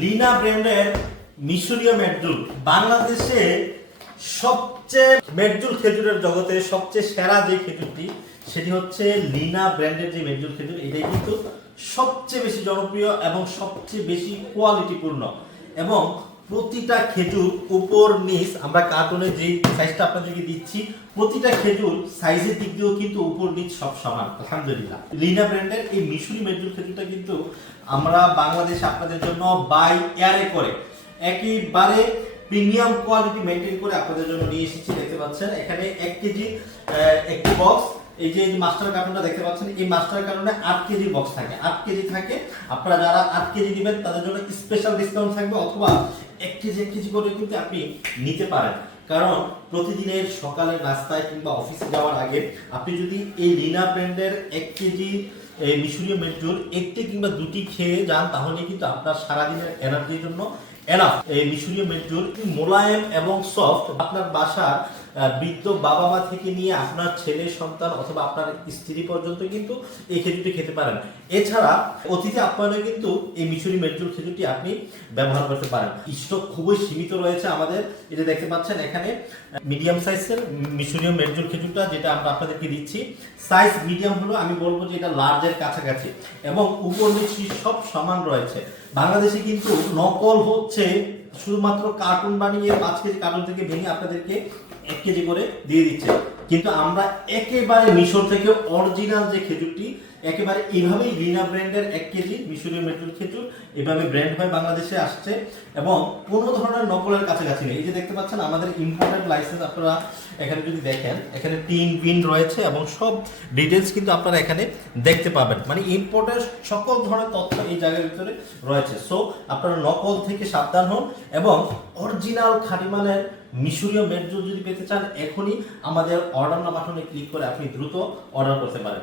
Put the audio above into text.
লিনা ব্র্যান্ডের মিশরীয় মেডজুল বাংলাদেশে সবচেয়ে মেডজুল খেজুরের জগতে সবচেয়ে সেরা যে খেজুরটি, সেটি হচ্ছে লিনা ব্র্যান্ডের যে মেডজুল খেজুর, এটাই কিন্তু সবচেয়ে বেশি জনপ্রিয় এবং সবচেয়ে বেশি কোয়ালিটিপূর্ণ এবং প্রতিটা খেজুর উপর নিচ, আমরা কার্টুনে যে সাইজটা আপনাদেরকে দিচ্ছি, প্রতিটা খেজুর সাইজের দিক দিয়েও কিন্তু উপর নিচ সব সমান, আলহামদুলিল্লাহ। লিনা ব্র্যান্ডের এই মিশরি মেজুর খেজুরটা কিন্তু আমরা বাংলাদেশে আপনাদের জন্য বাই এয়ারে করে, একেবারে প্রিমিয়াম কোয়ালিটি মেনটেন করে আপনাদের জন্য নিয়ে এসেছি, দেখতে পাচ্ছেন? এখানে এক কেজি একটি বক্স এই যে মাস্টার কার্টুনটা দেখতে পাচ্ছেন, এই মাস্টার কার্টুনে আট কেজি বক্স থাকে। আট কেজি থাকে, আপনারা যারা আট কেজি নেবেন, তাদের জন্য স্পেশাল ডিসকাউন্ট থাকবে, অথবা এক কেজি এক কেজি করে কিন্তু আপনি নিতে পারেন। কারণ প্রতিদিনের সকালে নাস্তায় কিংবা অফিসে যাওয়ার আগে আপনি যদি এই লিনা ব্র্যান্ডের এক কেজি, এই মিশরীয় মেট্রোর একটি কিংবা দুটি খেয়ে যান, তাহলে কিন্তু আপনার সারাদিনের এনার্জির জন্য এনাফ এই মিশরীয় মেট্রোর মোলায়েম এবং সফট আপনার বাসার বৃদ্ধ বাবা মা থেকে নিয়ে আপনার ছেলে, সন্তান অথবা আপনার স্ত্রী পর্যন্ত কিন্তু এই খেজুরটি খেতে পারেন। এছাড়া অতিথি আপ্যায়নে কিন্তু এই মিশরি মেট্রোর খেজুরটি আপনি ব্যবহার করতে পারেন। স্টক খুবই সীমিত রয়েছে আমাদের। এটা দেখতে পাচ্ছেন এখানে মিডিয়াম সাইজের মিশরীয় মেট্রোর খেজুরটা যেটা আমরা আপনাদেরকে দিচ্ছি। সাইজ মিডিয়াম হলো, আমি বলব যে এটা লার্জের কাছাকাছি এবং উপর নিচে সব সমান রয়েছে। বাংলাদেশে কিন্তু নকল হচ্ছে শুধুমাত্র কার্টুন বানিয়ে পাঁচ কেজি কার্টুন থেকে ভেঙে আপনাদেরকে এক কেজি করে দিয়ে দিচ্ছে। কিন্তু আমরা একেবারে মিশর থেকে অরিজিনাল যে খেজুরটি, একেবারে এইভাবেই রিনা ব্র্যান্ডের এক কেজি মিশরীয় মেট্রোল খেজুর এভাবে ব্র্যান্ড হয় বাংলাদেশে আসছে এবং কোনো ধরনের নকলের কাছাকাছি নেই। এই যে দেখতে পাচ্ছেন, আমাদের ইম্পোর্টেড লাইসেন্স আপনারা এখানে যদি দেখেন, এখানে তিন বিন রয়েছে এবং সব ডিটেলস কিন্তু আপনারা এখানে দেখতে পাবেন। মানে ইম্পোর্টের সকল ধরনের তথ্য এই জায়গার ভিতরে রয়েছে। সো আপনারা নকল থেকে সাবধান হন এবং অরিজিনাল খাঁটিমানের মিশরীয় মেট্রো যদি পেতে চান, এখনই আমাদের অর্ডার নাম্বার ক্লিক করে আপনি দ্রুত অর্ডার করতে পারেন।